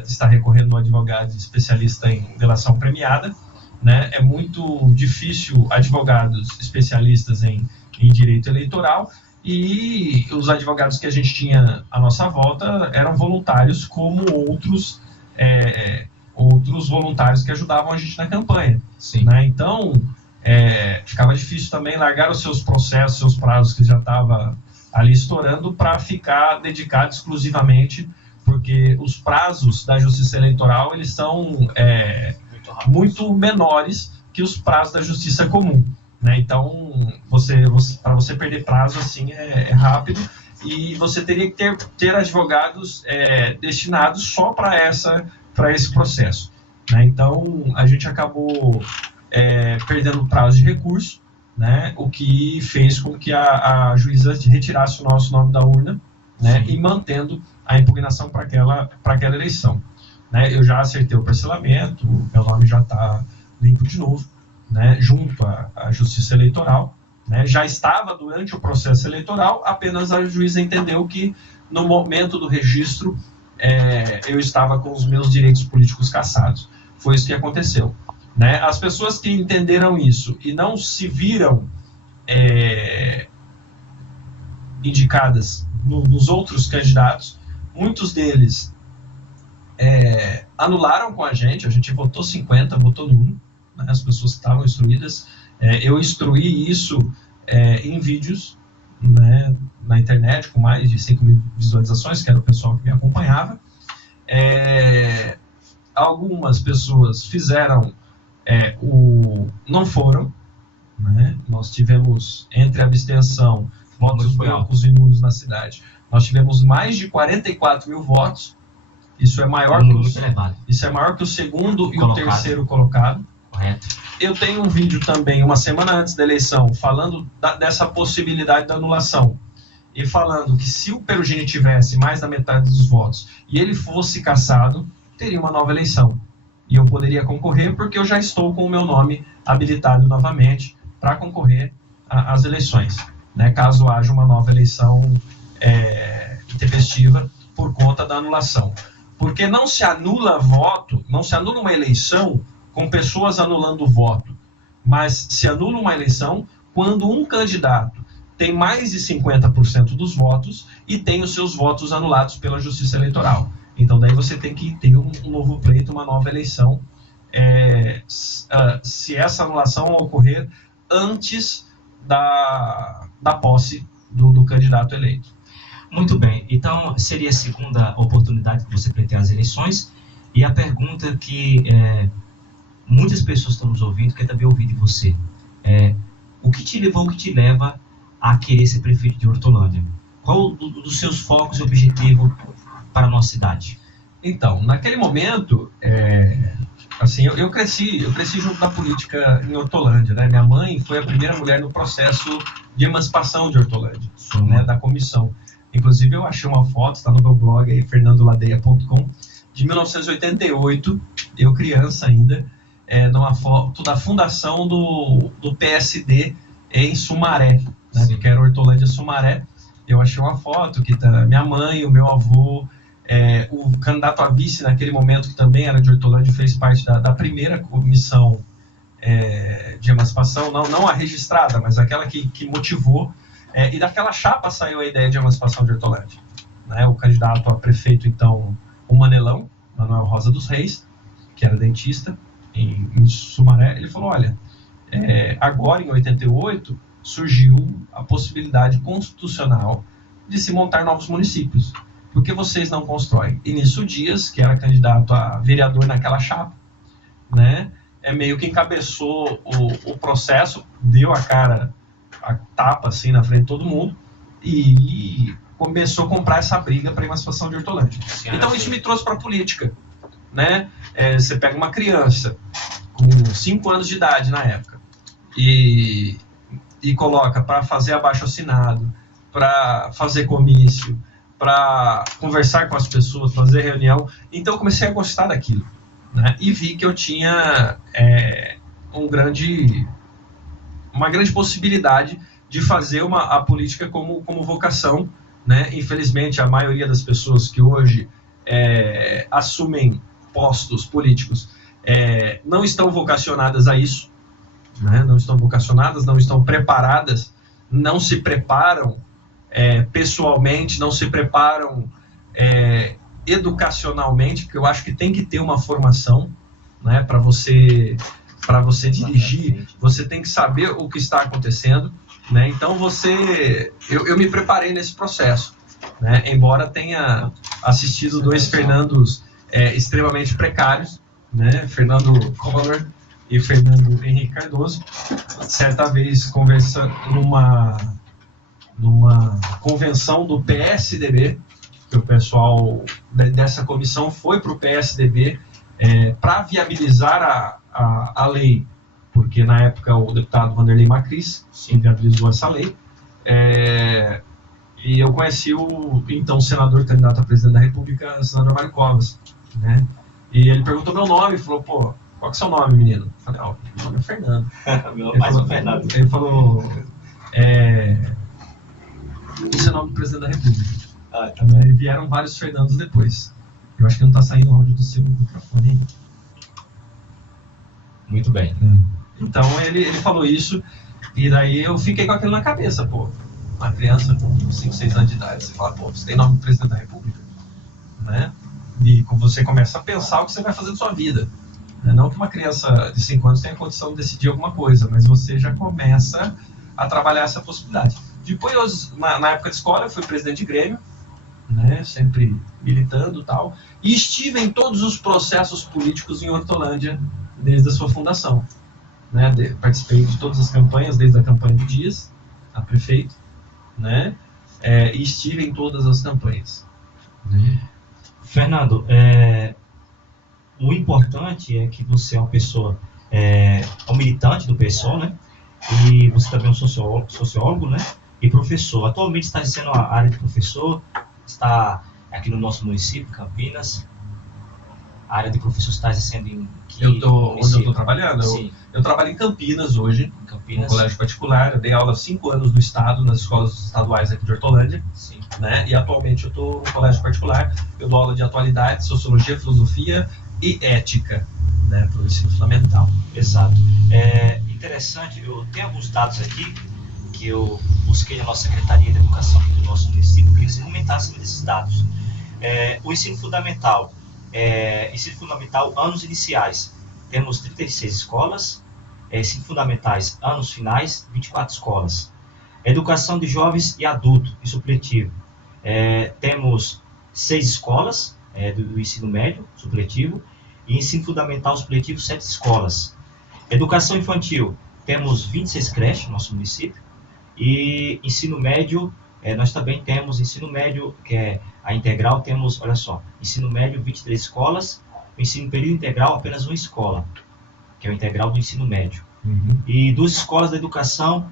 está recorrendo ao advogado especialista em delação premiada, né, é muito difícil advogados especialistas em direito eleitoral, e os advogados que a gente tinha à nossa volta eram voluntários como outros voluntários que ajudavam a gente na campanha. Sim. Né? Então, ficava difícil também largar os seus processos, seus prazos que já estava ali estourando, para ficar dedicado exclusivamente, porque os prazos da Justiça Eleitoral eles são muito menores que os prazos da Justiça Comum. Né? Então, para você perder prazo assim é rápido, e você teria que ter advogados destinados só para esse processo. Né? Então, a gente acabou perdendo prazo de recurso, né? O que fez com que a juíza retirasse o nosso nome da urna, né? E mantendo a impugnação para aquela eleição. Né? Eu já acertei o parcelamento, meu nome já está limpo de novo, né? Junto à Justiça Eleitoral. Né? Já estava durante o processo eleitoral, apenas a juíza entendeu que no momento do registro eu estava com os meus direitos políticos cassados. Foi isso que aconteceu. Né? As pessoas que entenderam isso e não se viram indicadas nos outros candidatos, muitos deles anularam com a gente votou 50, votou nulo, né? As pessoas que estavam instruídas. Eu instruí isso em vídeos, né, na internet, com mais de 5.000 visualizações, que era o pessoal que me acompanhava. Algumas pessoas fizeram não foram, né? Nós tivemos, entre abstenção, votos brancos e nulos na cidade, nós tivemos mais de 44 mil votos. Isso é maior que o segundo e o terceiro colocado. Correto. Eu tenho um vídeo também, uma semana antes da eleição, falando dessa possibilidade da anulação. e falando que se o Perugini tivesse mais da metade dos votos e ele fosse cassado, teria uma nova eleição. E eu poderia concorrer porque eu já estou com o meu nome habilitado novamente para concorrer às eleições, né, caso haja uma nova eleição intempestiva por conta da anulação. Porque não se anula voto, não se anula uma eleição com pessoas anulando o voto, mas se anula uma eleição quando um candidato tem mais de 50% dos votos e tem os seus votos anulados pela Justiça Eleitoral. Então daí você tem que ter um novo pleito, uma nova eleição, se essa anulação ocorrer antes da posse do candidato eleito. Muito bem, então seria a segunda oportunidade que você pleitear as eleições, e a pergunta que muitas pessoas estão nos ouvindo, quer também ouvir de você, o que te levou, o que te leva a querer ser prefeito de Hortolândia? Qual dos seus focos e objetivos para a nossa cidade? Então, naquele momento, assim, eu cresci junto da política em Hortolândia, né? Minha mãe foi a primeira mulher no processo de emancipação de Hortolândia, né, da comissão. Inclusive, eu achei uma foto, está no meu blog aí, fernandoladeia.com, de 1988, eu criança ainda, numa foto da fundação do PSD em Sumaré, né, que era Hortolândia Sumaré. Eu achei uma foto que tá minha mãe, o meu avô, o candidato a vice naquele momento, que também era de Hortolândia, fez parte da primeira comissão de emancipação, não a registrada, mas aquela que motivou. E daquela chapa saiu a ideia de emancipação de Hortolândia, né? O candidato a prefeito, então, o Manelão, Manuel Rosa dos Reis, que era dentista em Sumaré, ele falou, olha, agora em 88 surgiu a possibilidade constitucional de se montar novos municípios. Por que vocês não constroem? E nisso Dias, que era candidato a vereador naquela chapa, né, meio que encabeçou o processo, deu a tapa assim na frente de todo mundo e começou a comprar essa briga para a emancipação de Hortolândia. Então isso me trouxe para a política, né? Você pega uma criança com 5 anos de idade na época e coloca para fazer abaixo-assinado, para fazer comício, para conversar com as pessoas, fazer reunião. Então eu comecei a gostar daquilo, né? E vi que eu tinha uma grande possibilidade de fazer a política como vocação, né? Infelizmente, a maioria das pessoas que hoje assumem postos políticos não estão vocacionadas a isso, né? Não estão vocacionadas, não estão preparadas, não se preparam pessoalmente, não se preparam educacionalmente, porque eu acho que tem que ter uma formação, né? Para você dirigir, você tem que saber o que está acontecendo, né? Então eu me preparei nesse processo, né? Embora tenha assistido 2 Fernandos extremamente precários, né? Fernando Collor e Fernando Henrique Cardoso. Certa vez, conversando numa convenção do PSDB, que o pessoal dessa comissão foi para o PSDB para viabilizar a lei, porque na época o deputado Vanderlei Macris viabilizou essa lei, e eu conheci o então senador candidato a presidente da República, senador Mário Covas, né? E ele perguntou meu nome e falou, pô, qual que é o seu nome, menino? Eu falei, meu nome é Fernando. Fernando. Ele falou, esse é o nome do presidente da República. E vieram vários Fernandos depois. Eu acho que não está saindo o áudio do seu microfone aí. Muito bem. Então ele falou isso, e daí eu fiquei com aquilo na cabeça, pô. Uma criança com 5, 6 anos de idade, você fala, pô, você tem nome do presidente da República, né? E você começa a pensar o que você vai fazer da sua vida. Não que uma criança de 5 anos tenha condição de decidir alguma coisa, mas você já começa a trabalhar essa possibilidade. Depois, na época de escola, eu fui presidente de Grêmio, né, sempre militando e tal, e estive em todos os processos políticos em Hortolândia desde a sua fundação, né? Participei de todas as campanhas, desde a campanha do Dias a prefeito, né? E estive em todas as campanhas. Fernando, o importante é que você é uma pessoa, um militante do PSOL, né? E você também é um sociólogo, né? e professor. Atualmente está exercendo a área de professor, está aqui no nosso município, Campinas. A área de professor está exercendo em que onde eu município? estou trabalhando? Sim, Eu trabalho em Campinas hoje, em no Campinas. colégio particular. Eu dei aula há 5 anos no estado, nas escolas estaduais aqui de Hortolândia, Sim. né? E atualmente eu estou no colégio particular. Eu dou aula de atualidade, sociologia, filosofia e ética, né, para o ensino fundamental. Exato. É interessante, eu tenho alguns dados aqui que eu busquei na nossa Secretaria de Educação do nosso município, queria que você comentasse sobre esses dados. O ensino fundamental, anos iniciais, temos 36 escolas, ensino fundamentais, anos finais, 24 escolas. Educação de jovens e adulto e supletivo, temos 6 escolas do ensino médio supletivo, e ensino fundamental supletivo, 7 escolas. Educação infantil, temos 26 creches no nosso município, e ensino médio, nós também temos ensino médio, que é a integral, temos, olha só, ensino médio, 23 escolas, o ensino período integral, apenas uma escola, que é o integral do ensino médio. Uhum. E 2 escolas da educação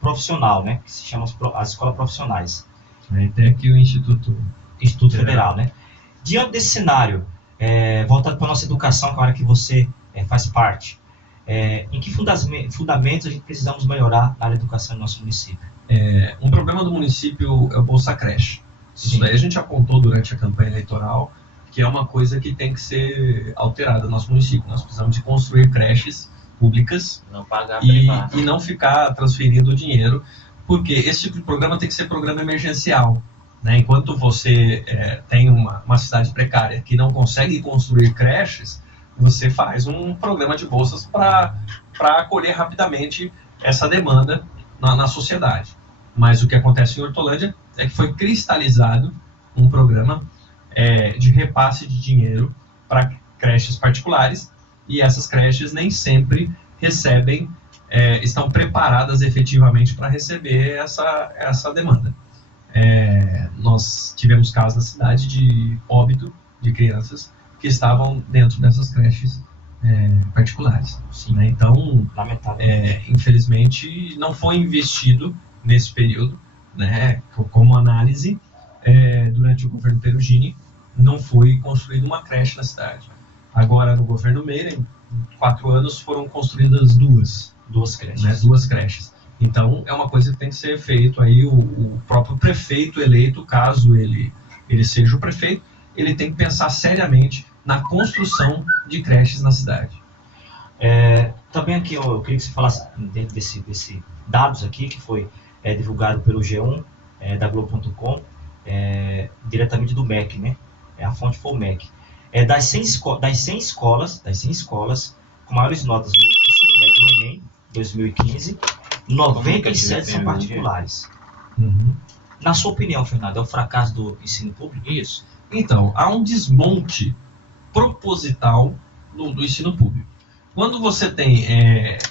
profissional, né, que se chamam as escolas profissionais. Aí tem aqui o Instituto Federal, né? Diante desse cenário, voltado para a nossa educação, que é a hora que você faz parte, em que fundamentos a gente precisamos melhorar na área de educação do nosso município? Um problema do município é o Bolsa Creche. Isso Sim. daí a gente apontou durante a campanha eleitoral, que é uma coisa que tem que ser alterada no nosso município. Nós precisamos de construir creches públicas Não pagar privado. e não ficar transferindo o dinheiro, porque esse tipo de programa tem que ser programa emergencial, né? Enquanto você tem uma cidade precária que não consegue construir creches, você faz um programa de bolsas para acolher rapidamente essa demanda na sociedade. Mas o que acontece em Hortolândia é que foi cristalizado um programa de repasse de dinheiro para creches particulares, e essas creches nem sempre recebem, estão preparadas efetivamente para receber essa demanda. Nós tivemos casos na cidade de óbito de crianças que estavam dentro dessas creches particulares. Sim. Né? Então, Lamentável. infelizmente, não foi investido nesse período, né? Como análise, durante o governo Perugini, não foi construída uma creche na cidade. Agora, no governo Meira, em 4 anos, foram construídas 2 creches. né? 2 creches. Então, é uma coisa que tem que ser feito aí, o próprio prefeito eleito, caso ele seja o prefeito, ele tem que pensar seriamente na construção de creches na cidade. Também aqui eu queria que você falasse dentro desse dados aqui, que foi divulgado pelo G1, da Globo.com, diretamente do MEC, né? A fonte foi o MEC. Das 100 escolas com maiores notas no ensino médio do Enem 2015, 97 são particulares. Uhum. Na sua opinião, Fernando, é o fracasso do ensino público? Isso. Então, há um desmonte proposital do ensino público. Quando você tem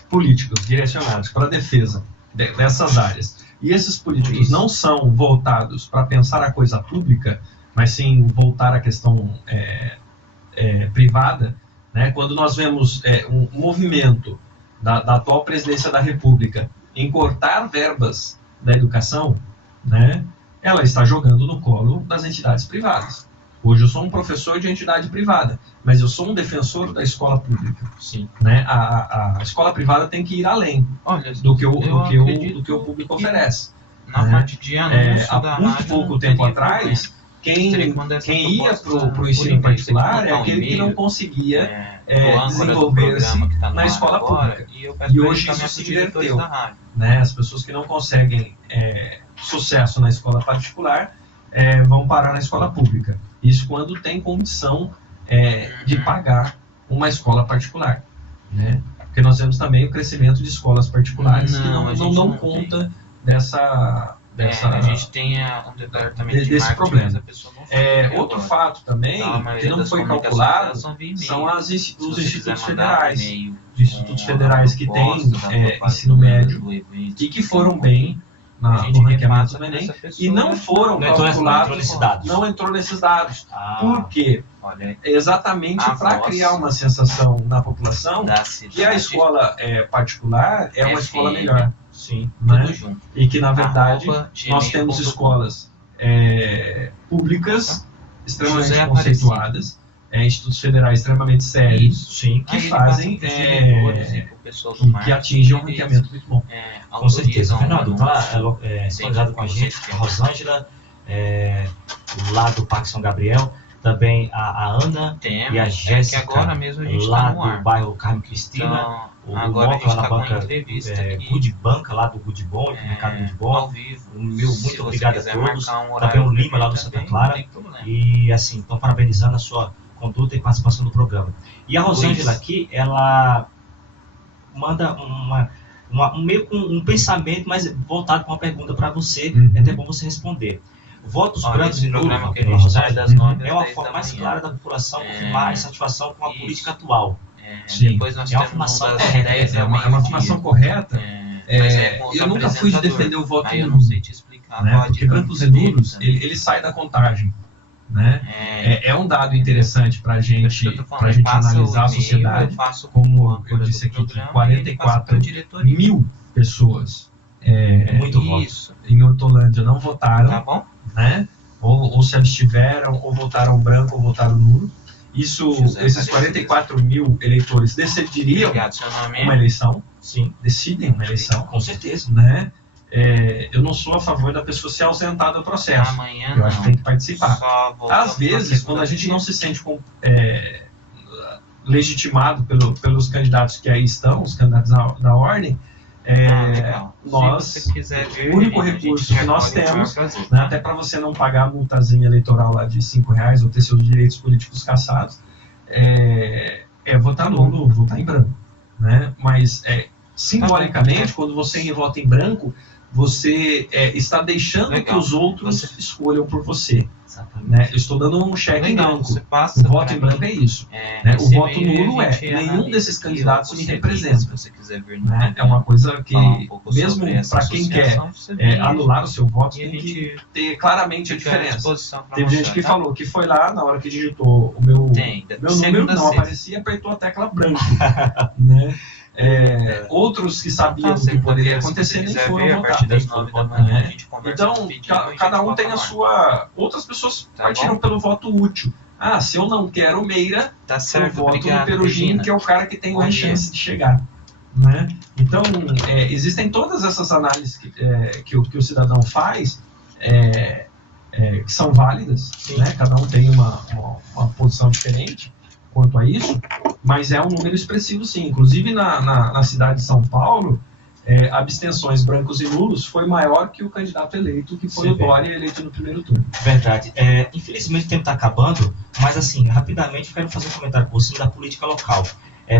políticos direcionados para a defesa dessas áreas, e esses políticos não são voltados para pensar a coisa pública, mas sim voltar à questão privada, né? Quando nós vemos um movimento da atual presidência da República em cortar verbas da educação, né? Ela está jogando no colo das entidades privadas. Hoje eu sou um professor de entidade privada, mas eu sou um defensor da escola pública. Sim. Né? A escola privada tem que ir além Olha, do que o que público oferece. na parte de anúncio da Há muito rádio, pouco não tempo teria atrás, Teria que mandar essa quem ia proposta para o ensino por particular e-mail, é aquele que não e-mail, conseguia do âncora do desenvolver-se programa que tá no na ar escola agora, pública. E, eu peço E pra hoje encaminhar isso se pros diretores inverteu. da rádio. Né? As pessoas que não conseguem sucesso na escola particular vão parar na escola pública. Isso quando tem condição de pagar uma escola particular. Né? Porque nós vemos também o crescimento de escolas particulares que não dão conta dessa a gente tem um departamento de desse marketing, problema. mas a pessoa não sabe. Outro fato também que não foi calculado são os institutos federais. Os institutos federais que têm ensino médio e que foram bem no ranqueamento do Enem e não foram calculados, não entrou nesses dados. Por quê? Exatamente para criar uma sensação na população que a escola particular é uma escola melhor. Sim, né? tudo junto. E que, na verdade, @gmail.com. nós temos escolas públicas extremamente José conceituadas, institutos federais extremamente sérios, Isso. sim. que Aí fazem ele passa pros diretores e pro pessoal do que marketing, atingem um eles, ranqueamento muito bom. Com certeza. autorizam Fernando, um tá anúncio. sintonizado com a Sim, gente, com a Rosângela, lá do Parque São Gabriel, também a Ana Temos, e a Jéssica, que agora mesmo a gente lá tá no ar. do bairro Carmen Cristina, Então, o agora a Moca gente lá na tá com uma banca entrevista aqui, Good Banca, lá do Good Bom, do Mercado Good Bom. ao vivo. Muito Se obrigado você a quiser todos. marcar um Também o horário Lima lá do também, Santa não Clara. tem problema. E assim, estão parabenizando a sua conduta e participação no programa. E a Rosângela aqui, ela manda meio com um pensamento, mas voltado com uma pergunta para você, é até bom você responder. Votos brancos e nulos, programa que a gente faz das 9 é às uma 10 forma da mais manhã. clara da população confirmar a insatisfação com a Isso. política atual. Sim. Depois nós É uma temos formação das correta, 10 É da uma manhã. afirmação correta. Mas Eu nunca fui de defender o voto aí eu nulo, não sei te explicar né? qual a Porque dinâmica brancos e dele nulos, também. ele sai da contagem, né? É um dado interessante para a Por isso gente, que eu tô falando, pra eu gente passo analisar a o e-mail, sociedade. eu faço Como a eu cura disse do aqui, que programa, 44 e ele passa pra diretoria. mil pessoas É muito voto. Isso, em Hortolândia não votaram, tá bom? né? Ou se abstiveram, ou votaram branco, ou votaram nulo. José Esses Aparecido. 44 mil eleitores decidiriam Obrigado, seu nome uma é? eleição, Sim, decidem uma eleição, com certeza. né? Eu não sou a favor da pessoa se ausentar do processo. Amanhã Eu acho que tem não. que participar. Só voltamos Às vezes, na quando a gente não se segunda-feira. sente legitimado pelos candidatos que aí estão, os candidatos da ordem, Legal. nós, Se você quiser vir, o único a gente recurso que nós recolhe com temos, maior prazer. né, até para você não pagar a multazinha eleitoral lá de R$5 ou ter seus direitos políticos cassados, é votar nulo, votar em branco, né? Mas simbolicamente, quando você vota em branco, você está deixando Legal. que os outros escolham por você, Exatamente. né? Eu estou dando um cheque em Legal, branco. você passa O voto pra em branco mim, é isso. Né? O esse voto e-mail nulo a gente nenhum analisa desses aqui, candidatos ou me você representa. liga, se você quiser vir no Né? É uma coisa que, falar um pouco mesmo sobre essa para quem quer associação, você vem anular o seu voto, e a tem que gente ter claramente a fica à diferença. disposição pra Teve gente mostrar, que tá? falou que foi lá, na hora que digitou o meu Segunda número, a não sexta. aparecia, apertou a tecla branca. Né? Outros que sabiam Tá, o que poderia segunda-feira, se acontecer você nem quiser foram vir, a votar. partir das 9 da manhã, né? a gente conversa Então, rapidinho, a gente cada um bota tem a no ar. sua... Outras pessoas Tá partiram bom? pelo voto útil. Ah, se eu não quero o Meira, Tá eu certo, voto obrigado, no Perugino, Regina. que é o cara que tem Bom mais dia. chance de chegar. Né? Então, existem todas essas análises que o cidadão faz, que são válidas, né? Cada um tem uma posição diferente quanto a isso, mas é um número expressivo sim. Inclusive na cidade de São Paulo, abstenções brancos e nulos foi maior que o candidato eleito, que foi Sim, o Dória, eleito no primeiro turno. Verdade. Infelizmente o tempo está acabando, mas assim, rapidamente eu quero fazer um comentário com você da política local.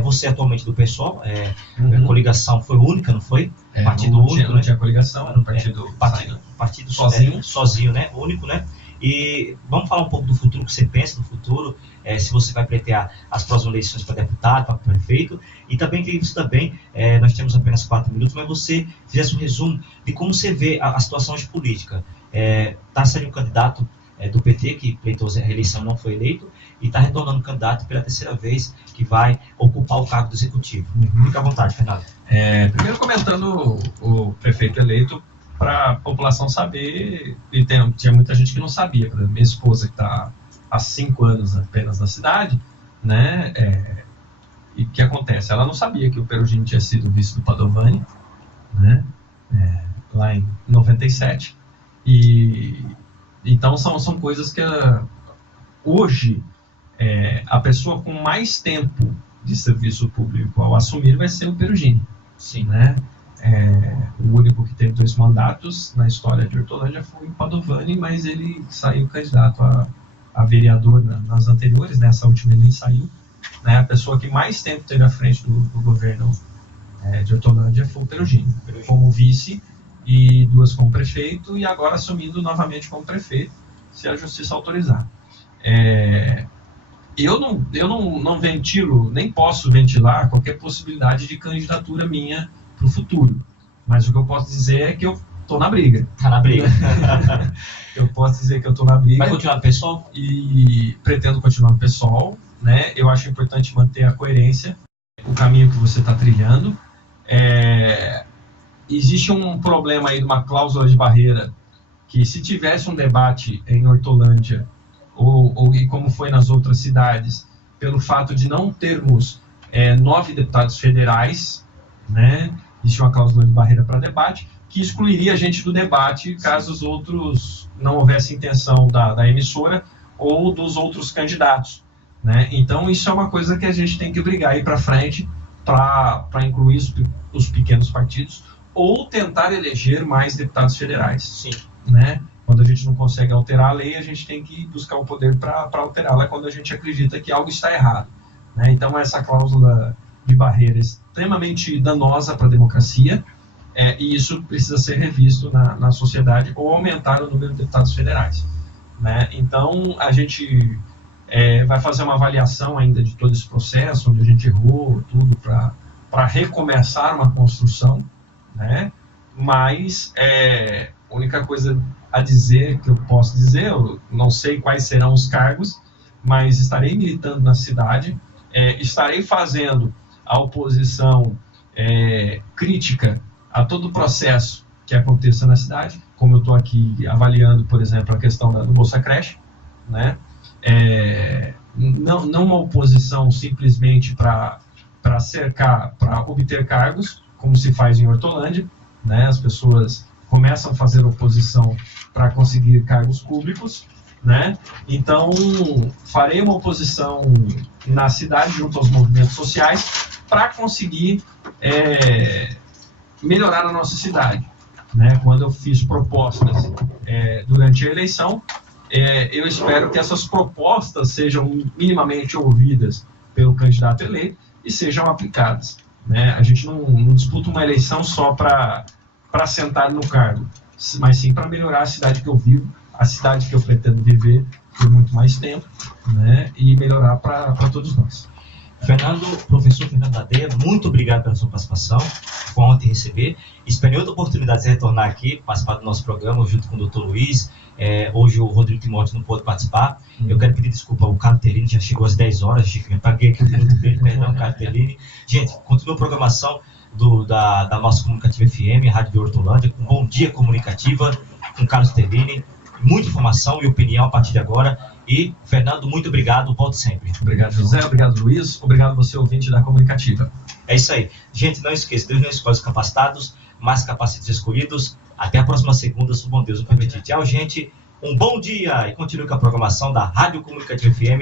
Você atualmente do PSOL, a coligação foi única, não foi? Partido não único, tinha, né? não tinha coligação, era um partido Partido sozinho. sozinho, né? Único, né? E vamos falar um pouco do futuro, o que você pensa do futuro, se você vai pleitear as próximas eleições para deputado, para prefeito, e também queria que você também, nós temos apenas 4 minutos, mas você fizesse um resumo de como você vê a situação de política. Está sendo um candidato do PT, que pleitou a reeleição, não foi eleito, e está retornando candidato pela terceira vez, que vai ocupar o cargo do executivo. Fica à vontade, Fernando. Primeiro comentando o prefeito eleito, para a população saber, e tinha muita gente que não sabia. Por exemplo, minha esposa, que está há 5 anos apenas na cidade, né, e o que acontece? Ela não sabia que o Perugino tinha sido vice do Padovani, né, lá em 97, e então são coisas que hoje a pessoa com mais tempo de serviço público ao assumir vai ser o Perugino. Sim. Né? O único que teve 2 mandatos na história de Hortolândia foi o Padovani, mas ele saiu candidato a vereador nas anteriores, nessa última ele nem saiu. Né? A pessoa que mais tempo teve à frente do governo de Hortolândia foi o Perugino, como vice e 2 como prefeito, e agora assumindo novamente como prefeito, se a justiça autorizar. Eu não ventilo, nem posso ventilar qualquer possibilidade de candidatura minha para o futuro. Mas o que eu posso dizer é que eu estou na briga. Está na briga. Eu posso dizer que eu estou na briga. Vai continuar no PSOL? E pretendo continuar no PSOL. Né? Eu acho importante manter a coerência, o caminho que você está trilhando. existe um problema aí de uma cláusula de barreira, que se tivesse um debate em Hortolândia, e como foi nas outras cidades, pelo fato de não termos 9 deputados federais, né, existe uma cláusula de barreira para debate, que excluiria a gente do debate caso os outros não houvesse intenção da emissora ou dos outros candidatos, né? Então isso é uma coisa que a gente tem que brigar aí para frente para incluir os pequenos partidos ou tentar eleger mais deputados federais. Sim. Né? Quando a gente não consegue alterar a lei, a gente tem que buscar o poder para alterá-la quando a gente acredita que algo está errado, né? Então essa cláusula de barreira é extremamente danosa para a democracia, e isso precisa ser revisto na sociedade ou aumentar o número de deputados federais, né? Então a gente vai fazer uma avaliação ainda de todo esse processo, onde a gente errou, tudo, para recomeçar uma construção, né? Mas a única coisa a dizer que eu posso dizer, eu não sei quais serão os cargos, mas estarei militando na cidade, estarei fazendo a oposição crítica a todo o processo que aconteça na cidade, como eu estou aqui avaliando, por exemplo, a questão do Bolsa Creche, né? Não uma oposição simplesmente para cercar, para obter cargos, como se faz em Hortolândia, né? As pessoas começam a fazer oposição para conseguir cargos públicos, né? Então, farei uma oposição na cidade junto aos movimentos sociais para conseguir melhorar a nossa cidade, né? Quando eu fiz propostas durante a eleição, eu espero que essas propostas sejam minimamente ouvidas pelo candidato eleito e sejam aplicadas, né? A gente não disputa uma eleição só para sentar no cargo, mas sim para melhorar a cidade que eu vivo, a cidade que eu pretendo viver por muito mais tempo, né? E melhorar para todos nós. Professor Fernando Dadeia, muito obrigado pela sua participação, foi uma honra te receber. Esperei outra oportunidade de retornar aqui, participar do nosso programa junto com o Dr. Luiz. Hoje o Rodrigo Timóteo não pôde participar. Eu quero pedir desculpa ao Carlos Tellini, já chegou às 10 horas, eu paguei aqui o minuto dele, perdão, Carlos Tellini. Gente, continua a programação da nossa Comunicativa FM, Rádio de Hortolândia, com Bom Dia Comunicativa, com Carlos Tellini. Muita informação e opinião a partir de agora. E, Fernando, muito obrigado, volte sempre. Obrigado, José, obrigado, Luiz, obrigado você, ouvinte da Comunicativa. É isso aí. Gente, não esqueça, Deus não escolhe os capacitados, mas capacites escolhidos. Até a próxima segunda, se o bom Deus o permitir. Tchau, gente. Um bom dia e continue com a programação da Rádio Comunicativa FM.